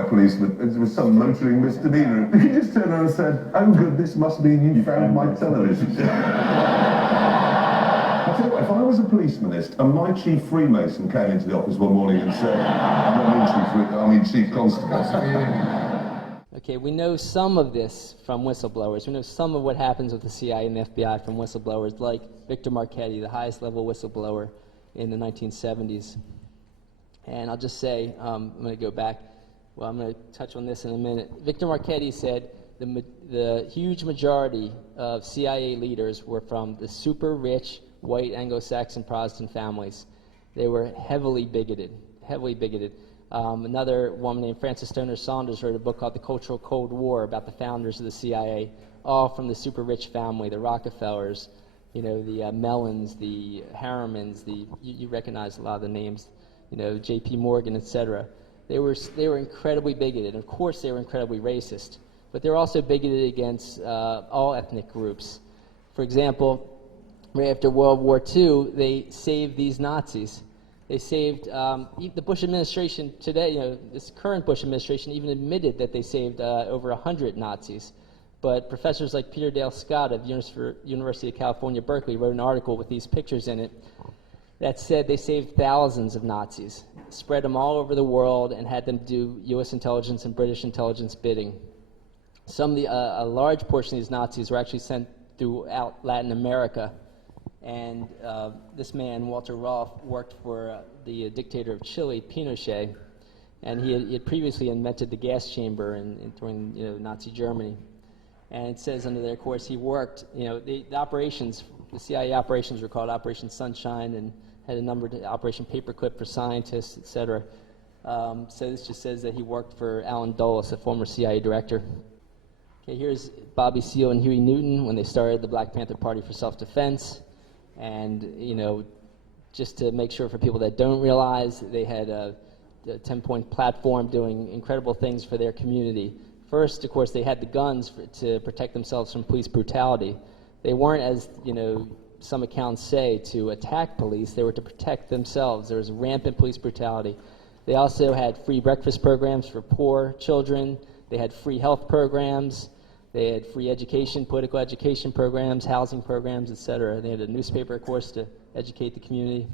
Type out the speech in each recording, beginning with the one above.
by a policeman. It was some motoring misdemeanor. He just turned around and said, "Oh good, this must mean you found my television." I tell you what, if I was a policemanist and my chief Freemason came into the office one morning and said, I mean chief constable. Okay, we know some of this from whistleblowers. We know some of what happens with the CIA and the FBI from whistleblowers, like Victor Marchetti, the highest level whistleblower in the 1970s. And I'll just say, I'm going to go back. Well, I'm going to touch on this in a minute. Victor Marchetti said the huge majority of CIA leaders were from the super rich, white Anglo-Saxon Protestant families. They were heavily bigoted, heavily bigoted. Another woman named Frances Stoner Saunders wrote a book called The Cultural Cold War about the founders of the CIA, all from the super rich family, the Rockefellers, you know, the Mellons, the Harrimans, you recognize a lot of the names, you know, J.P. Morgan, etc. They were incredibly bigoted. Of course, they were incredibly racist, but they were also bigoted against all ethnic groups. For example, right after World War II, they saved these Nazis. They saved, the Bush administration today, you know, this current Bush administration even admitted that they saved over 100 Nazis. But professors like Peter Dale Scott of University of California, Berkeley, wrote an article with these pictures in it that said they saved thousands of Nazis, spread them all over the world, and had them do U.S. intelligence and British intelligence bidding. A large portion of these Nazis were actually sent throughout Latin America. And this man, Walter Rolfe, worked for the dictator of Chile, Pinochet, and he had previously invented the gas chamber during Nazi Germany. And it says under there, of course, he worked, the operations, the CIA operations were called Operation Sunshine and had a number to Operation Paperclip for scientists, etc. So this just says that he worked for Alan Dulles, a former CIA director. Okay, here's Bobby Seale and Huey Newton when they started the Black Panther Party for Self-Defense. And, just to make sure for people that don't realize, they had a 10-point platform doing incredible things for their community. First, of course, they had the guns to protect themselves from police brutality. They weren't, as some accounts say, to attack police. They were to protect themselves. There was rampant police brutality. They also had free breakfast programs for poor children. They had free health programs. They had free education, political education programs, housing programs, etc. They had a newspaper, of course, to educate the community.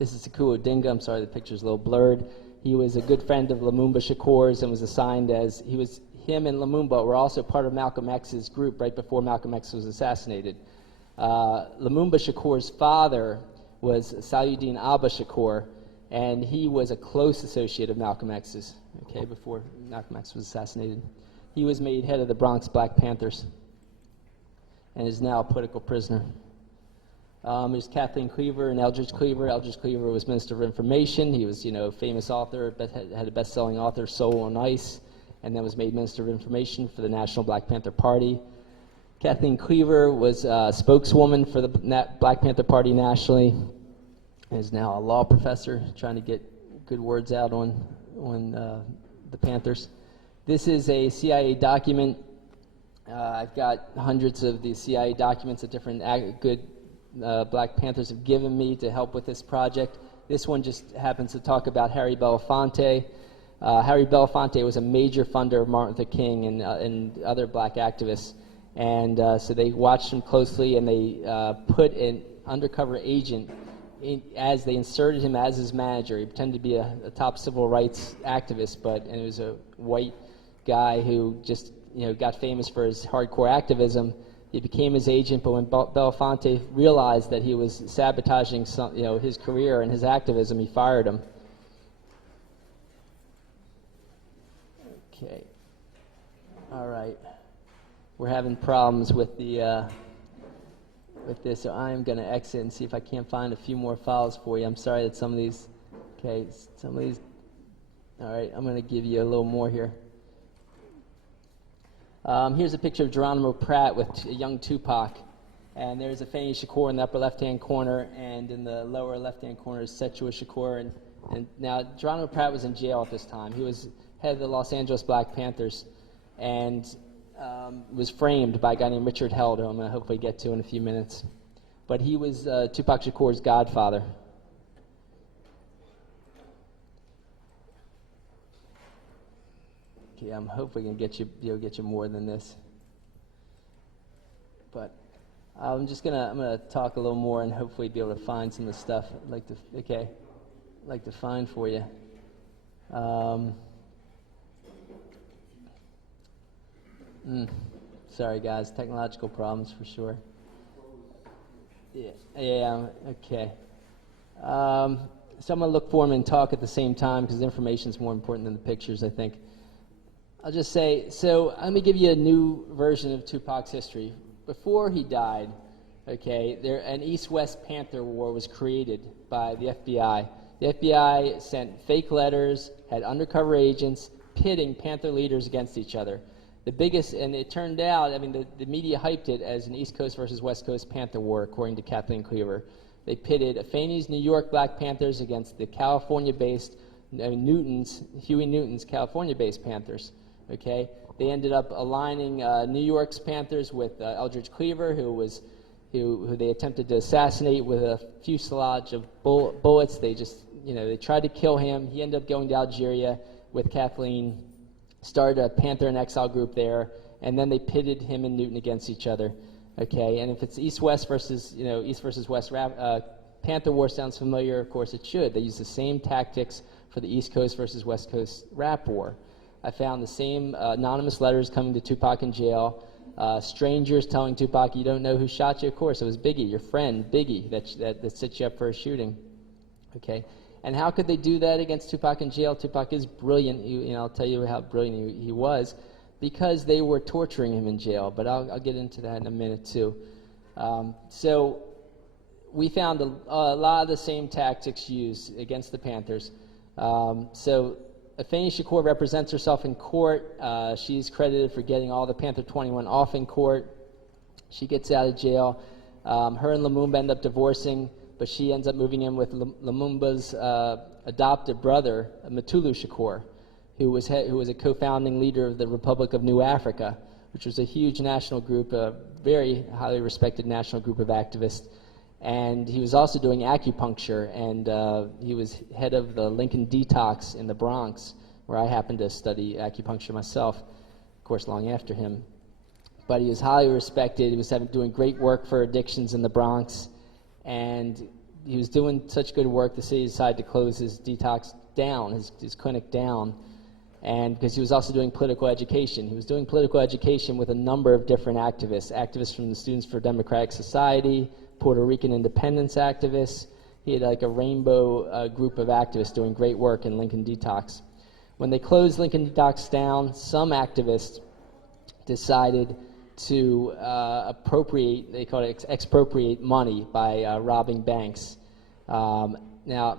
This is Sekou Odinga. I'm sorry, the picture's a little blurred. He was a good friend of Lumumba Shakur's and was assigned as, him and Lumumba were also part of Malcolm X's group right before Malcolm X was assassinated. Lumumba Shakur's father was Salyuddin Abba Shakur, and he was a close associate of Malcolm X's, before Malcolm X was assassinated. He was made head of the Bronx Black Panthers and is now a political prisoner. There's Kathleen Cleaver and Eldridge Cleaver. Eldridge Cleaver was Minister of Information. He was, a famous author, had a best-selling author, Soul on Ice, and then was made Minister of Information for the National Black Panther Party. Kathleen Cleaver was a spokeswoman for the Black Panther Party nationally, and is now a law professor trying to get good words out on the Panthers. This is a CIA document. I've got hundreds of these CIA documents that different good Black Panthers have given me to help with this project. This one just happens to talk about Harry Belafonte. Harry Belafonte was a major funder of Martin Luther King and other black activists. And so they watched him closely, and they put an undercover agent as they inserted him as his manager. He pretended to be a top civil rights activist, and it was a white guy who just got famous for his hardcore activism. He became his agent, but when Belafonte realized that he was sabotaging his career and his activism, he fired him. Okay. All right. We're having problems with the with this, so I'm going to exit and see if I can't find a few more files for you. I'm sorry that some of these. All right, I'm going to give you a little more here. Here's a picture of Geronimo Pratt with a young Tupac, and there's a Afeni Shakur in the upper left-hand corner, and in the lower left-hand corner is Setua Shakur. And now Geronimo Pratt was in jail at this time. He was head of the Los Angeles Black Panthers, and was framed by a guy named Richard Held, who I'm going to hopefully get to in a few minutes. But he was Tupac Shakur's godfather. Okay, I'm hoping we can get you more than this. But I'm gonna talk a little more and hopefully be able to find some of the stuff I'd like to find for you. Sorry guys, technological problems for sure. Yeah, okay. So I'm going to look for them and talk at the same time because the information is more important than the pictures, I think. I'll just say, so let me give you a new version of Tupac's history. Before he died, okay, an East-West Panther War was created by the FBI. The FBI sent fake letters, had undercover agents pitting Panther leaders against each other. The biggest, and it turned out, I mean, the media hyped it as an East Coast versus West Coast Panther War, according to Kathleen Cleaver. They pitted Afeni's New York Black Panthers against the California-based Huey Newton's California-based Panthers. Okay, they ended up aligning New York's Panthers with Eldridge Cleaver, who they attempted to assassinate with a fuselage of bullets. They tried to kill him. He ended up going to Algeria with Kathleen, started a Panther in Exile group there, and then they pitted him and Newton against each other. Okay, and if it's East-West versus West Panther War sounds familiar, of course it should. They use the same tactics for the East Coast versus West Coast rap war. I found the same anonymous letters coming to Tupac in jail, strangers telling Tupac, you don't know who shot you? Of course, it was Biggie, your friend, Biggie, that set you up for a shooting. Okay, and how could they do that against Tupac in jail? Tupac is brilliant. I'll tell you how brilliant he was, because they were torturing him in jail. But I'll get into that in a minute too. So we found a lot of the same tactics used against the Panthers. So Afeni Shakur represents herself in court. She's credited for getting all the Panther 21 off in court. She gets out of jail. Her and Lumumba end up divorcing, but she ends up moving in with Lumumba's adopted brother, Mutulu Shakur, who was a co-founding leader of the Republic of New Africa, which was a huge national group, a very highly respected national group of activists. And he was also doing acupuncture, and he was head of the Lincoln Detox in the Bronx, where I happened to study acupuncture myself, of course, long after him. But he was highly respected. He was doing great work for addictions in the Bronx, and he was doing such good work, the city decided to close his detox down, his clinic down, and because he was also doing political education. He was doing political education with a number of different activists from the Students for Democratic Society, Puerto Rican independence activists. He had like a rainbow group of activists doing great work in Lincoln Detox. When they closed Lincoln Detox down, some activists decided to expropriate money by robbing banks. Now,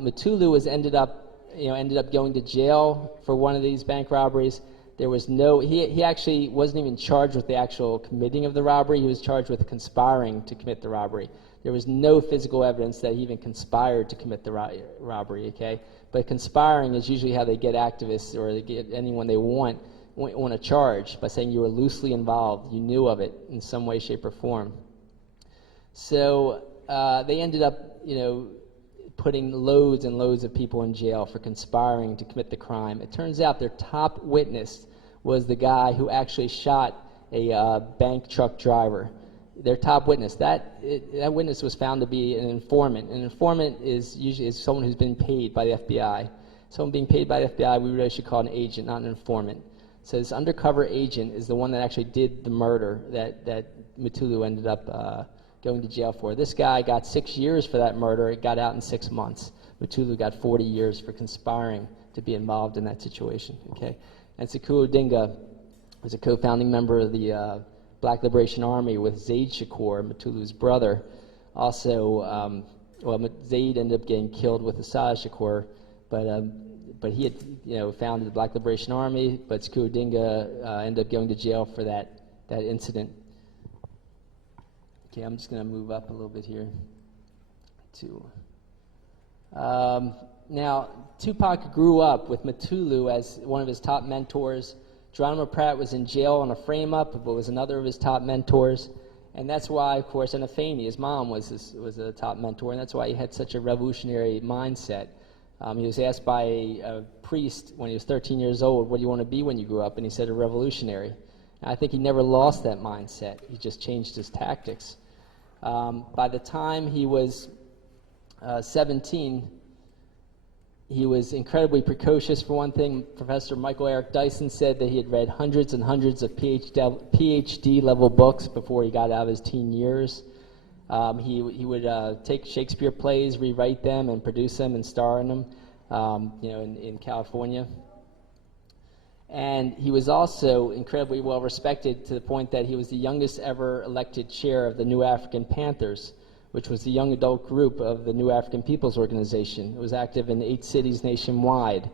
Mutulu ended up going to jail for one of these bank robberies. There was he actually wasn't even charged with the actual committing of the robbery. He was charged with conspiring to commit the robbery. There was no physical evidence that he even conspired to commit the robbery, okay? But conspiring is usually how they get activists or they get anyone they want to charge, by saying you were loosely involved, you knew of it in some way, shape, or form. So they ended up, putting loads and loads of people in jail for conspiring to commit the crime. It turns out their top witness was the guy who actually shot a bank truck driver. Their top witness. That witness was found to be an informant. An informant is usually someone who's been paid by the FBI. Someone being paid by the FBI, we really should call an agent, not an informant. So this undercover agent is the one that actually did the murder that Mutulu ended up going to jail for. This guy got 6 years for that murder. It got out in 6 months. Mutulu got 40 years for conspiring to be involved in that situation. Okay, and Sekou Odinga was a co-founding member of the Black Liberation Army with Zaid Shakur, Mutulu's brother. Also, Zaid ended up getting killed with Assad Shakur, but he had founded the Black Liberation Army. But Sekou Odinga ended up going to jail for that incident. Okay, I'm just going to move up a little bit here. Now, Tupac grew up with Mutulu as one of his top mentors. Geronimo Pratt was in jail on a frame-up, but was another of his top mentors. And that's why, of course, and Afeni, his mom, was a top mentor, and that's why he had such a revolutionary mindset. He was asked by a priest when he was 13 years old, what do you want to be when you grow up? And he said, a revolutionary. And I think he never lost that mindset. He just changed his tactics. By the time he was 17, he was incredibly precocious, for one thing. Professor Michael Eric Dyson said that he had read hundreds and hundreds of PhD-level books before he got out of his teen years. He would take Shakespeare plays, rewrite them, and produce them and star in them, in California. And he was also incredibly well respected to the point that he was the youngest ever elected chair of the New African Panthers, which was the young adult group of the New African People's Organization. It was active in 8 cities nationwide.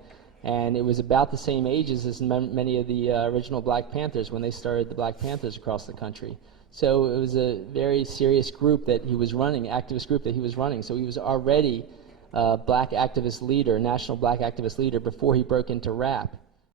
And it was about the same ages as many of the original Black Panthers when they started the Black Panthers across the country. So it was a very serious group that he was running, activist group that he was running. So he was already a black activist leader, national black activist leader, before he broke into rap.